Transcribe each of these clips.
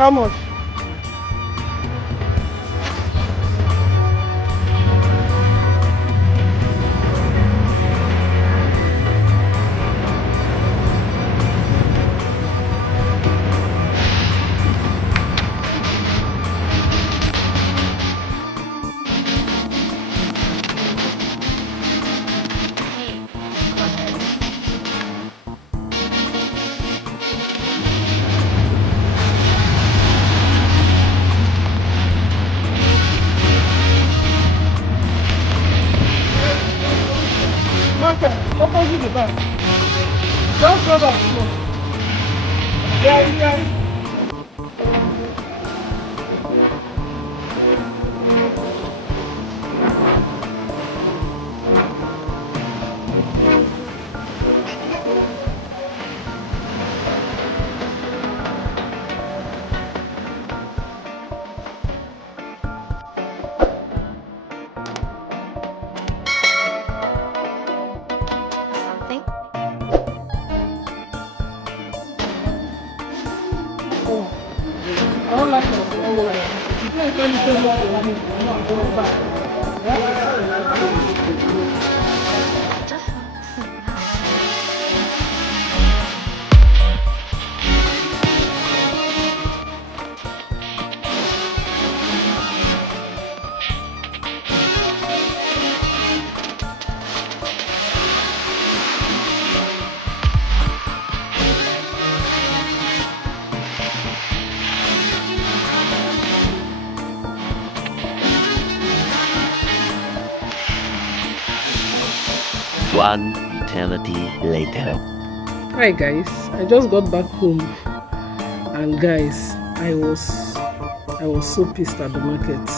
How much? Opposite the back. Just go back. Yeah. I don't like it. You can't tell me so much. I'm not going back. Yeah? One eternity later. Hi guys, I just got back home, and guys, I was so pissed at the market.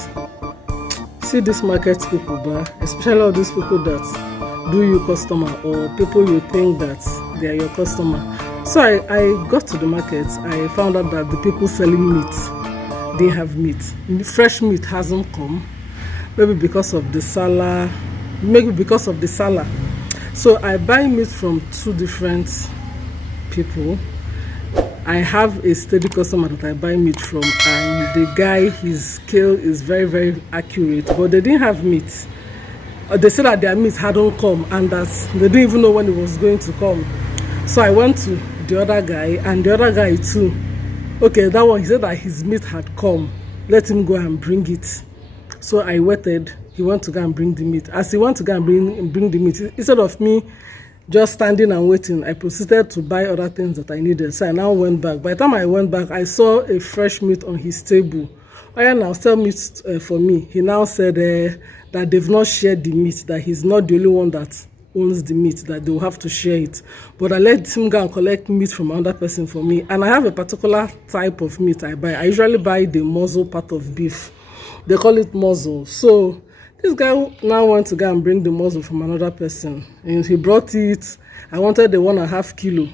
See these market people, especially all these people that do you customer or people you think that they are your customer. So I got to the market. I found out that the people selling meat, they have meat. Fresh meat hasn't come, maybe because of the salah, So I buy meat from two different people. I have a steady customer that I buy meat from, and the guy, his scale is very, very accurate, but they didn't have meat. They said that their meat hadn't come and that they didn't even know when it was going to come. So I went to the other guy, and the other guy too. Okay, that one, he said that his meat had come. Let him go and bring it. So I waited. He went to go and bring the meat. As he went to go and bring the meat, instead of me just standing and waiting, I proceeded to buy other things that I needed. So I now went back. By the time I went back, I saw a fresh meat on his table. Oh yeah, now sell meat for me. He now said that they've not shared the meat, that he's not the only one that owns the meat, that they'll have to share it. But I let him go and collect meat from another person for me. And I have a particular type of meat I buy. I usually buy the muzzle part of beef. They call it muzzle. So this guy now wants to go and bring the muzzle from another person, and he brought it. I wanted the 1.5 kilo.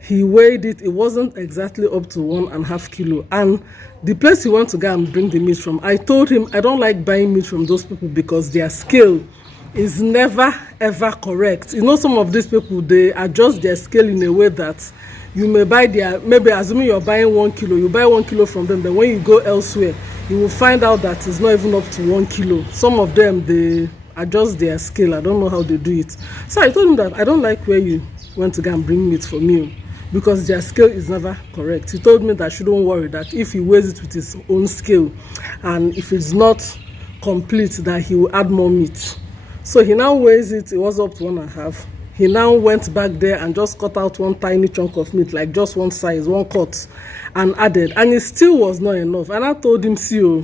He weighed it. It wasn't exactly up to 1.5 kilo. And the place he wants to go and bring the meat from, I told him I don't like buying meat from those people because their scale is never ever correct. You know, some of these people, they adjust their scale in a way that you may buy their, maybe assuming you're buying 1 kilo, you buy 1 kilo from them, then when you go elsewhere, you will find out that it's not even up to 1 kilo. Some of them, they adjust their scale. I don't know how they do it. So I told him that I don't like where you went to go and bring meat for me because their scale is never correct. He told me that I shouldn't worry, that if he weighs it with his own scale and if it's not complete, that he will add more meat. So he now weighs it. It was up to 1.5. He now went back there and just cut out one tiny chunk of meat, like just one size, one cut, and added. And it still was not enough. And I told him, see,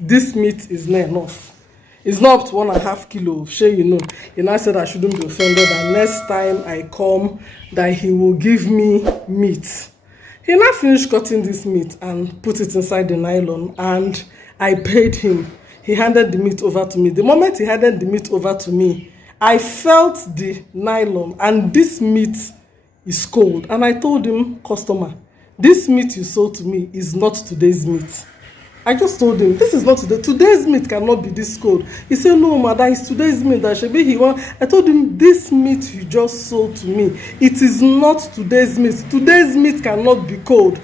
this meat is not enough. It's not up to 1.5 kilo. Sure, you know. He now said I shouldn't be offended, and next time I come, that he will give me meat. He now finished cutting this meat and put it inside the nylon, and I paid him. He handed the meat over to me. The moment he handed the meat over to me, I felt the nylon, and this meat is cold. And I told him, customer, this meat you sold to me is not today's meat. I just told him, this is not today. Today's meat cannot be this cold. He said, no, madam, it's today's meat. That should be he want. I told him, this meat you just sold to me, it is not today's meat. Today's meat cannot be cold.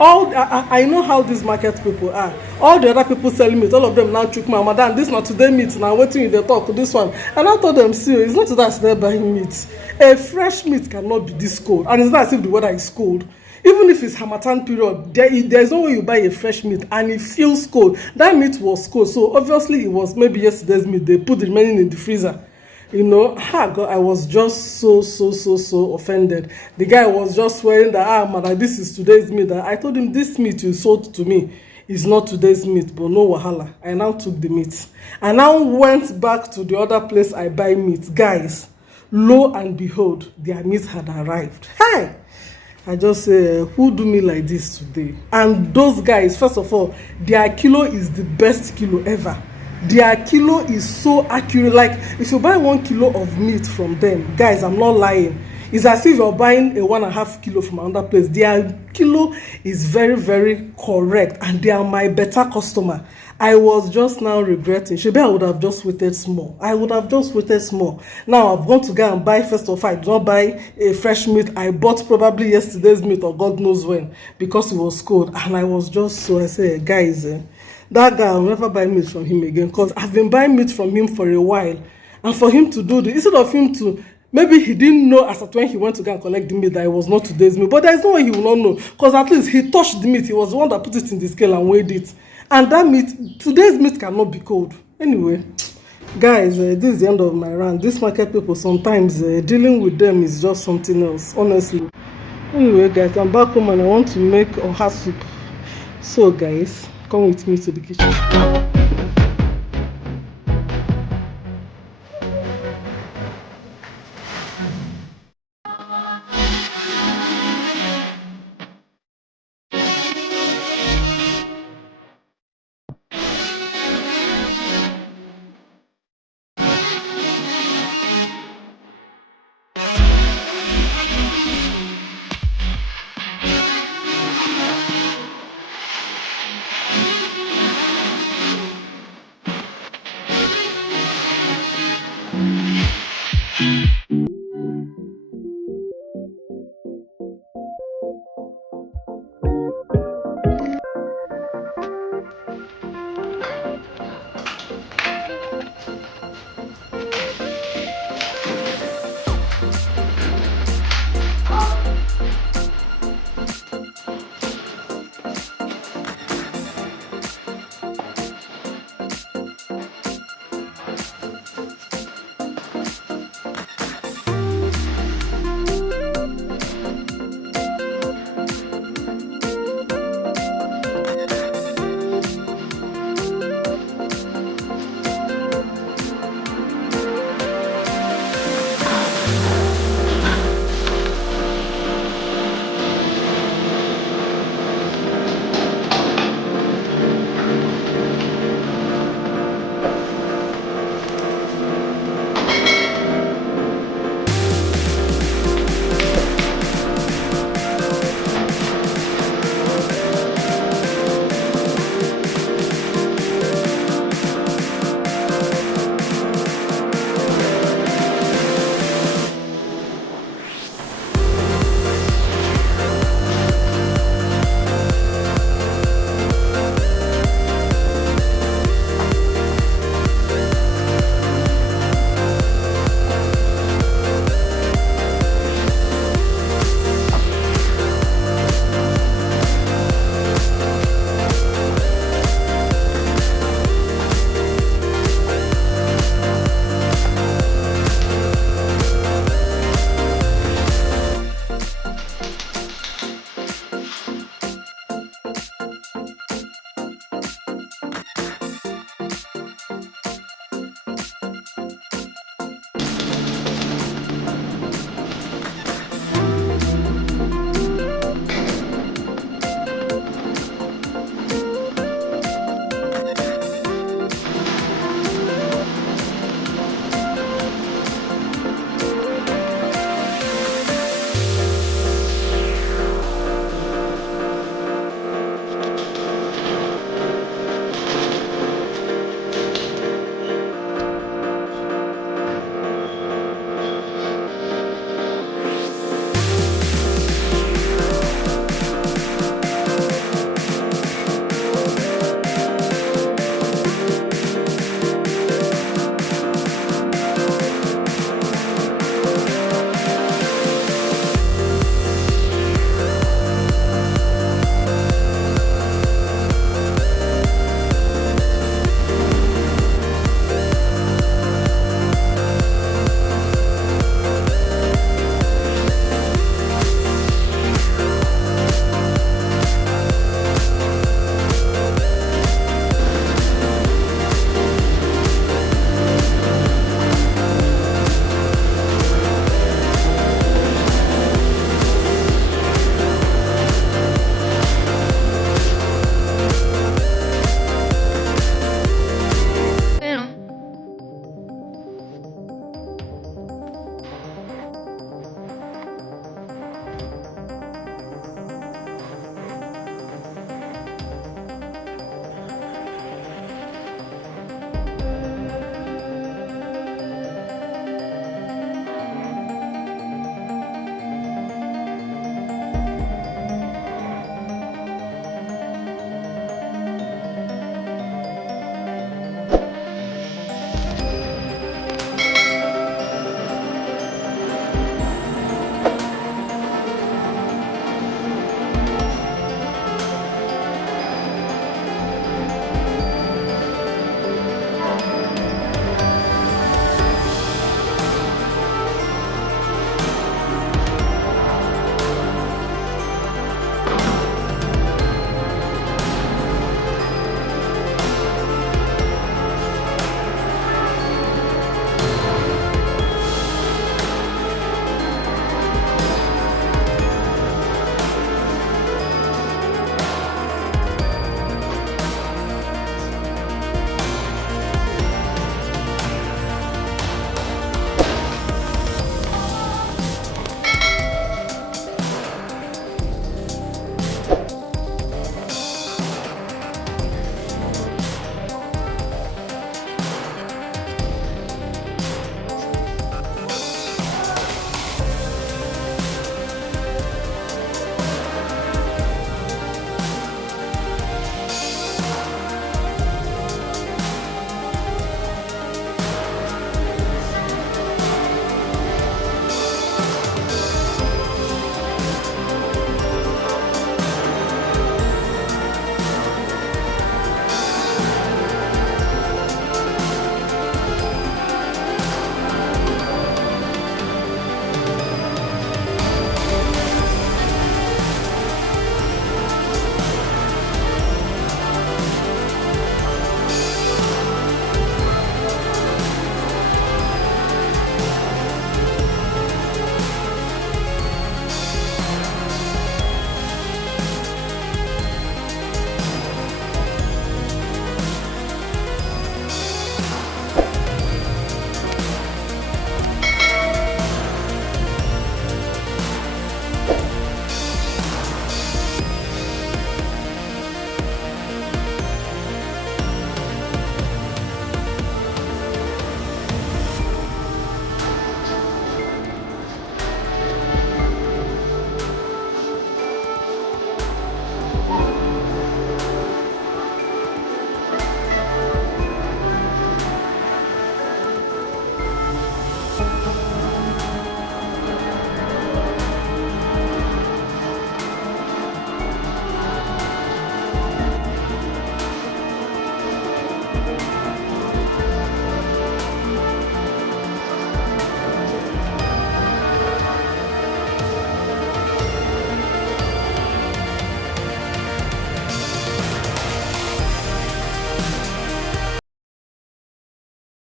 I know how these market people are. All the other people selling meat, all of them now chook my madam, this not today meat, now waiting in the talk to this one. And I told them, see, it's not that they're buying meat. A fresh meat cannot be this cold, and it's not as if the weather is cold. Even if it's Harmattan period, there's no way you buy a fresh meat and it feels cold. That meat was cold, so obviously it was maybe yesterday's meat. They put the remaining in the freezer. You know, God, I was just so offended. The guy was just swearing that, mother, this is today's meat. I told him, this meat you sold to me is not today's meat, but no wahala. I now took the meat. I now went back to the other place I buy meat. Guys, lo and behold, their meat had arrived. Hey! I just say, who do me like this today? And those guys, first of all, their kilo is the best kilo ever. Their kilo is so accurate. Like, if you buy 1 kilo of meat from them, guys, I'm not lying. It's as if you're buying a 1.5 kilo from another place. Their kilo is very correct, and they are my better customer. I was just now regretting. Maybe I would have just waited small. I would have just waited small. Now I've gone to go and buy, first of all, I do not buy a fresh meat. I bought probably yesterday's meat or God knows when, because it was cold. And I was just so, I said, guys, that guy, I'll never buy meat from him again, because I've been buying meat from him for a while. And for him to do this, instead of him to, maybe he didn't know as at when he went to go and collect the meat that it was not today's meat. But there's no way he will not know, because at least he touched the meat. He was the one that put it in the scale and weighed it. And that meat, today's meat cannot be cold. Anyway, guys, this is the end of my rant. These market people, sometimes dealing with them is just something else, honestly. Anyway, guys, I'm back home and I want to make Oha soup. So, guys, come with me to the kitchen.